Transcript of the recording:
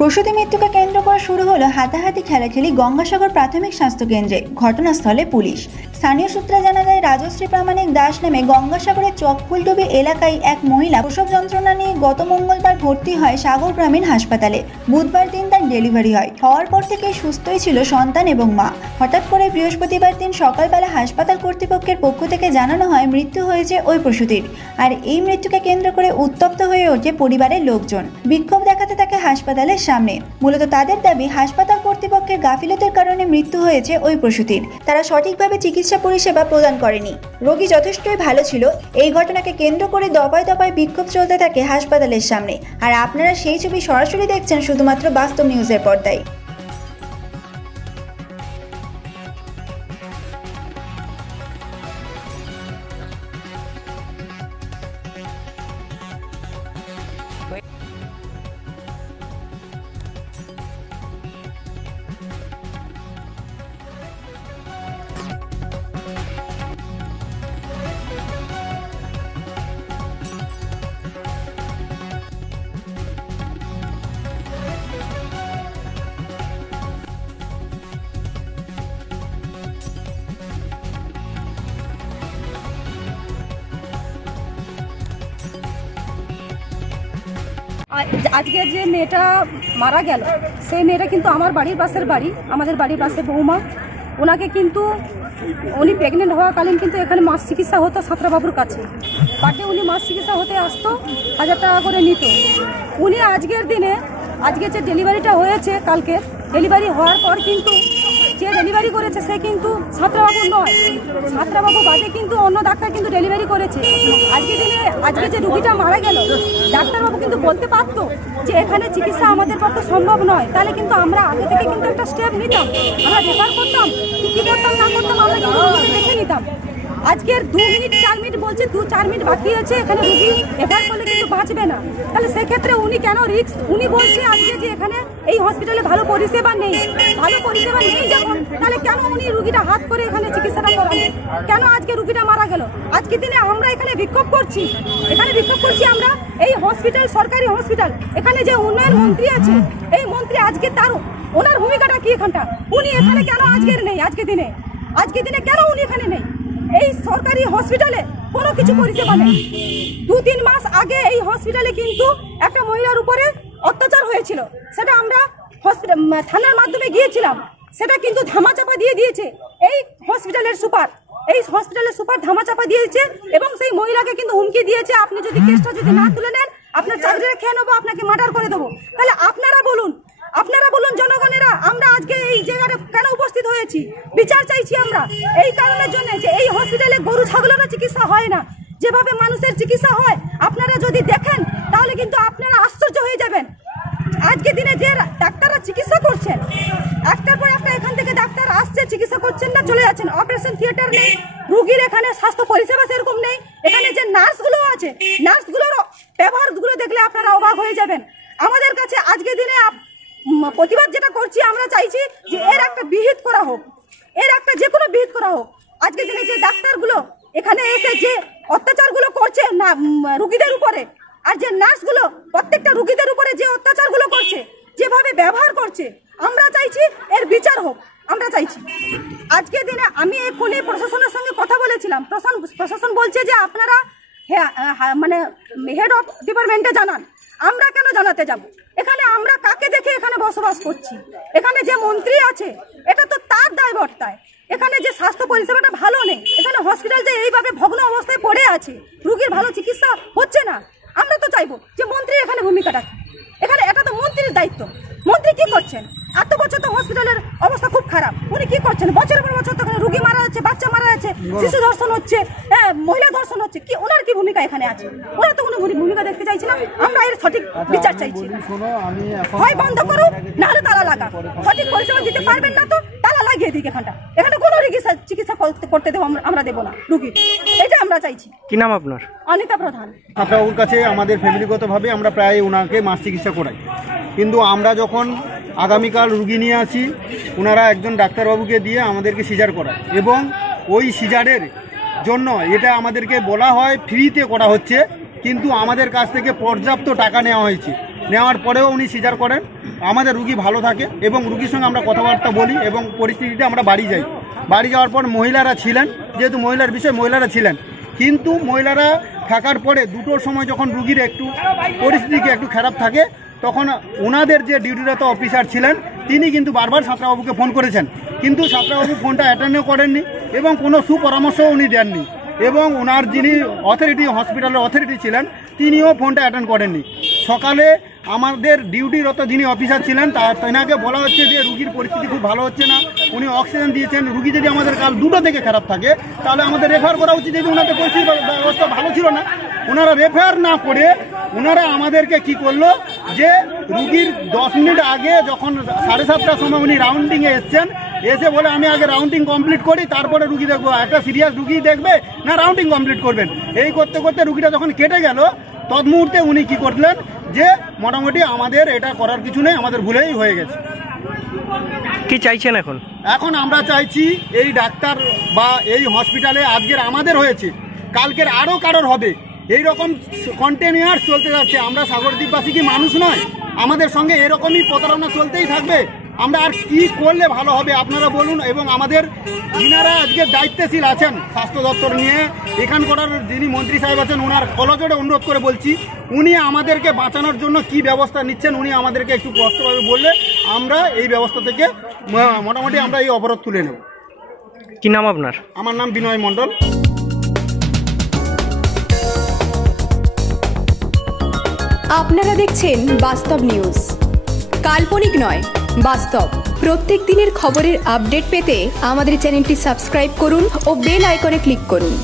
প্রসূতি মৃত্যুকে কেন্দ্র করে শুরু হলো হাতাহাতি খেলাখেলি গঙ্গাসাগর প্রাথমিক স্বাস্থ্য কেন্দ্রে। ঘটনাস্থলে পুলিশ। স্থানীয় সূত্রে জানা যায়, রাজশ্রী প্রামাণিক দাস নামে গঙ্গাসাগরের চকফুলডুবি এলাকায় এক মহিলা প্রসব যন্ত্রণা নিয়ে গত মঙ্গলবার ভর্তি হয় সাগর গ্রামীণ হাসপাতালে। বুধবার দিন তার ডেলিভারি হয়। হওয়ার পর থেকে সুস্থই ছিল সন্তান এবং মা। হঠাৎ করে বৃহস্পতিবার দিন সকালবেলা হাসপাতাল কর্তৃপক্ষের পক্ষ থেকে জানানো হয় মৃত্যু হয়েছে ওই প্রসূতির। আর এই মৃত্যুকে কেন্দ্র করে উত্তপ্ত হয়ে ওঠে পরিবারের লোকজন। বিক্ষোভ দেখাতে থাকে হাসপাতালের সামনে। মূলত তাদের দাবি, হাসপাতাল কর্তৃপক্ষের গাফিলতির কারণে মৃত্যু হয়েছে ওই প্রসূতির। তারা সঠিকভাবে চিকিৎসা পরিষেবা প্রদান করেনি। রোগী যথেষ্টই ভালো ছিল। এই ঘটনাকে কেন্দ্র করে দফায় দফায় বিক্ষোভ চলতে থাকে হাসপাতালের সামনে। আর আপনারা সেই ছবি সরাসরি দেখছেন শুধুমাত্র বাস্তব নিউজের পর্দায়। আজকে যে মেয়েটা মারা গেল, সেই মেয়েটা কিন্তু আমার বাড়ির পাশের বাড়ি, আমাদের বাড়ির পাশে বৌমা। ওনাকে কিন্তু উনি প্রেগনেন্ট হওয়াকালীন কিন্তু এখানে মাস চিকিৎসা হতো সাঁতরাবাবুর কাছে। তাকে উনি মাস চিকিৎসা হতে আসতো, 1000 টাকা করে নিত। উনি আজকের দিনে, আজকে যে ডেলিভারিটা হয়েছে, কালকে ডেলিভারি হওয়ার পর কিন্তু যে ডেলিভারি করেছে সে কিন্তু সাঁতরাবাবু নয়, সাঁতরাবাবু বাদে কিন্তু অন্য ডাক্তার কিন্তু ডেলিভারি করেছে। আজকে দিনে, আজকে যে রুগীটা মারা গেল, ডাক্তারবাবু কিন্তু বলতে পারতো যে এখানে চিকিৎসা আমাদের পক্ষে সম্ভব নয়। তাহলে কিন্তু আমরা আগে থেকে কিন্তু একটা স্টেপ নিতাম, আমরা রেফার করতাম, কী করতাম না করতাম আমরা কিন্তু দেখে নিতাম। আজকের 2 মিনিট 4 মিনিট বলছে, 2-4 মিনিট বাকি আছে, এখানে রুগী রেফার করলে কিন্তু বাঁচবে না। তাহলে সেক্ষেত্রে উনি কেন রিস্ক? উনি বলছে আজকে যে এখানে এই হসপিটালে ভালো পরিষেবা নেই, ভালো পরিষেবা নেই যখন, তাহলে কেন উনি রুগীটা হাত করে এখানে চিকিৎসাটা করালেন? কেন আজকে রুগীটা মারা গেল? আজকে দিনে আমরা এখানে বিক্ষোভ করছি, আমরা এই হসপিটাল, সরকারি হসপিটাল, এখানে যে উন্নয়ন মন্ত্রী আছে, এই মন্ত্রী আজকে তার ওনার ভূমিকাটা কি এখানটা? উনি এখানে কেন আজকের নেই? আজকে দিনে কেন উনি এখানে নেই? এই সরকারি হসপিটালে কোনো কিছু পরিষেবা নেই। 2-3 মাস আগে এই হসপিটালে কিন্তু একটা মহিলার উপরে অত্যাচার হয়েছিল, সেটা আমরা থানার মাধ্যমে গিয়েছিলাম, সেটা কিন্তু ধামাচাপা দিয়ে দিয়েছে এই হসপিটালের সুপার। এই হসপিটালের সুপার ধামাচাপা দিয়েছে এবং সেই মহিলাকে কিন্তু হুমকি দিয়েছে, আপনি যদি কেসটা যদি না তুলে নেন, আপনার চাকরিটা খেয়ে নেবো, আপনাকে মার্ডার করে দেবো। তাহলে আপনারা বলুন জনগণেরা, আমরা আজকে এই জায়গাটা কেন উপস্থিত হয়েছি? বিচার চাইছি আমরা এই কারণের জন্য যে এই হসপিটালে গরু ছাগলেরও চিকিৎসা হয় না, যেভাবে মানুষের চিকিৎসা হয়। আপনারা যদি দেখেন তাহলে কিন্তু আপনারা আশ্চর্য হয়ে যাবেন। আজকে দিনে যে ডাক্তাররা চিকিৎসা করছেন, একটার পর একটা এখান থেকে ডাক্তার আসছে, চিকিৎসা করছেন না, চলে যাচ্ছেন। অপারেশন থিয়েটার নেই, রুগীর এখানে স্বাস্থ্য পরিষেবা সেরকম নেই। এখানে যে নার্সগুলো আছে, নার্সগুলোর ব্যবহারগুলো দেখলে আপনারা অবাক হয়ে যাবেন। আমাদের কাছে আজকে দিনে প্রতিবাদ যেটা করছি, আমরা চাইছি যে এর একটা বিহিত করা হোক, এর একটা যে কোনো বিহিত করা হোক। আজকে দিনে যে ডাক্তারগুলো এখানে এসে যে অত্যাচারগুলো করছে না রুগীদের উপরে, আর যে নার্সগুলো প্রত্যেকটা রুগীদের উপরে যে অত্যাচারগুলো করছে, যেভাবে ব্যবহার করছে, আমরা চাইছি এর বিচার হোক। আমরা চাইছি আজকে দিনে, আমি এক্ষুনি প্রশাসনের সঙ্গে কথা বলেছিলাম, প্রশাসন বলছে যে আপনারা মানে হেড অফ ডিপার্টমেন্টে জানান। আমরা কেন জানাতে যাব? এখানে আমরা কাকে দেখে এখানে বসবাস করছি? এখানে যে মন্ত্রী আছে, এটা তো তার দায়বর্তায়। এখানে যে স্বাস্থ্য পরিষেবাটা ভালো নেই, এখানে হসপিটাল যে এইভাবে ভগ্ন অবস্থায় পড়ে আছে, রুগীর ভালো চিকিৎসা হচ্ছে না। আমরা তো চাইবো যে মন্ত্রী এখানে ভূমিকাটা, এখানে এটা তো মন্ত্রীর দায়িত্ব। মন্ত্রী কি করছেন? এত বছর তো হসপিটালের অবস্থা খুব খারাপ, উনি কি করছেন? বছরের পর বছর তো রুগী মারা যাচ্ছে, বাচ্চা মারা যাচ্ছে, শিশু ধর্ষণ হচ্ছে, মহিলা ধর্ষণ হচ্ছে। কি ওনার কি ভূমিকা এখানে আছে? ওরা তো কোনো ভূমিকা দেখতে চাইছি না। আমরা এর সঠিক বিচার চাইছি। হয় বন্ধ করুন, নাহলে তালা লাগা। সঠিক পরিষেবা দিতে পারবেন না তো তালা লাগিয়ে দিক। এখানে কোনো চিকিৎসা করতে দেবো আমরা দেবো না রুগী, এটা আমরা চাইছি। কি নাম আপনার? অনিতা প্রধান। ওর কাছে আমাদের ফ্যামিলিগতভাবে আমরা প্রায় ওনাকে মাস চিকিৎসা করাই, কিন্তু আমরা যখন আগামীকাল রুগী নিয়ে আসি, ওনারা একজন ডাক্তারবাবুকে দিয়ে আমাদেরকে সিজার করায় এবং ওই সিজারের জন্য এটা আমাদেরকে বলা হয় ফ্রিতে করা হচ্ছে, কিন্তু আমাদের কাছ থেকে পর্যাপ্ত টাকা নেওয়া হয়েছে। নেওয়ার পরেও উনি সিজার করেন আমাদের রুগী ভালো থাকে এবং রুগীর সঙ্গে আমরা কথাবার্তা বলি এবং পরিস্থিতিতে আমরা বাড়ি যাই। বাড়ি যাওয়ার পর মহিলারা ছিলেন, যেহেতু মহিলার বিষয় মহিলারা ছিলেন, কিন্তু মহিলারা থাকার পরে 2টোর সময় যখন রুগীর একটু পরিস্থিতি একটু খারাপ থাকে তখন ওনাদের যে ডিউটিরত অফিসার ছিলেন তিনি কিন্তু বারবার সাঁতরাবাবুকে ফোন করেছেন, কিন্তু সাঁতরাবাবু ফোনটা অ্যাটেন্ডও করেননি এবং কোনো সুপরামর্শও উনি দেননি এবং ওনার যিনি অথরিটি হসপিটালের অথরিটি ছিলেন তিনিও ফোনটা অ্যাটেন্ড করেননি। সকালে আমাদের ডিউটিরত যিনি অফিসার ছিলেন তেনাকে বলা হচ্ছে যে রুগীর পরিস্থিতি খুব ভালো হচ্ছে না, উনি অক্সিজেন দিয়েছেন, রুগী যদি আমাদের কাল 2টো থেকে খারাপ থাকে তাহলে আমাদের রেফার করা উচিত, যদি ওনাদের পরিস্থিতি ব্যবস্থা ভালো ছিল না। ওনারা রেফার না করে ওনারা আমাদেরকে কি করলো যে রুগীর 10 মিনিট আগে যখন 7:30টার সময় উনি রাউন্ডিংয়ে এসছেন, এসে বলে আমি আগে রাউন্ডিং কমপ্লিট করি তারপরে রুগী দেখবো, একটা সিরিয়াস রুগী দেখবে না রাউন্ডিং কমপ্লিট করবেন। এই করতে করতে রুগীটা যখন কেটে গেল তৎমুহূর্তে উনি কি করলেন যে মোটামুটি আমাদের এটা করার কিছু নেই, আমাদের ভুলেই হয়ে গেছে। কি চাইছেন এখন? এখন আমরা চাইছি এই ডাক্তার বা এই হসপিটালে আজকের আমাদের হয়েছে, কালকের আরও কারোর হবে, এই রকম কন্টিনিউয়াস চলতে যাচ্ছে। আমরা সাগরদ্বীপবাসী কি মানুষ নয়? আমাদের সঙ্গে এরকমই প্রতারণা চলতেই থাকবে। আমরা আর কি করলে ভালো হবে আপনারা বলুন। এবং আমাদের যিনারা আজকে দায়িত্বশীল আছেন স্বাস্থ্য দপ্তর নিয়ে, এখানকার যিনি মন্ত্রী সাহেব আছেন ওনার কলজোড়ে অনুরোধ করে বলছি উনি আমাদেরকে বাঁচানোর জন্য কি ব্যবস্থা নিচ্ছেন উনি আমাদেরকে একটু স্পষ্টভাবে বললে আমরা এই ব্যবস্থা থেকে মোটামুটি আমরা এই অবরোধ তুলে নেব। কি নাম আপনার? আমার নাম বিনয় মণ্ডল। আপনারা দেখছেন বাস্তব নিউজ, কাল্পনিক নয় বাস্তব। প্রত্যেক দিনের খবরের আপডেট পেতে আমাদের চ্যানেলটি সাবস্ক্রাইব করুন ও বেল আইকনে ক্লিক করুন।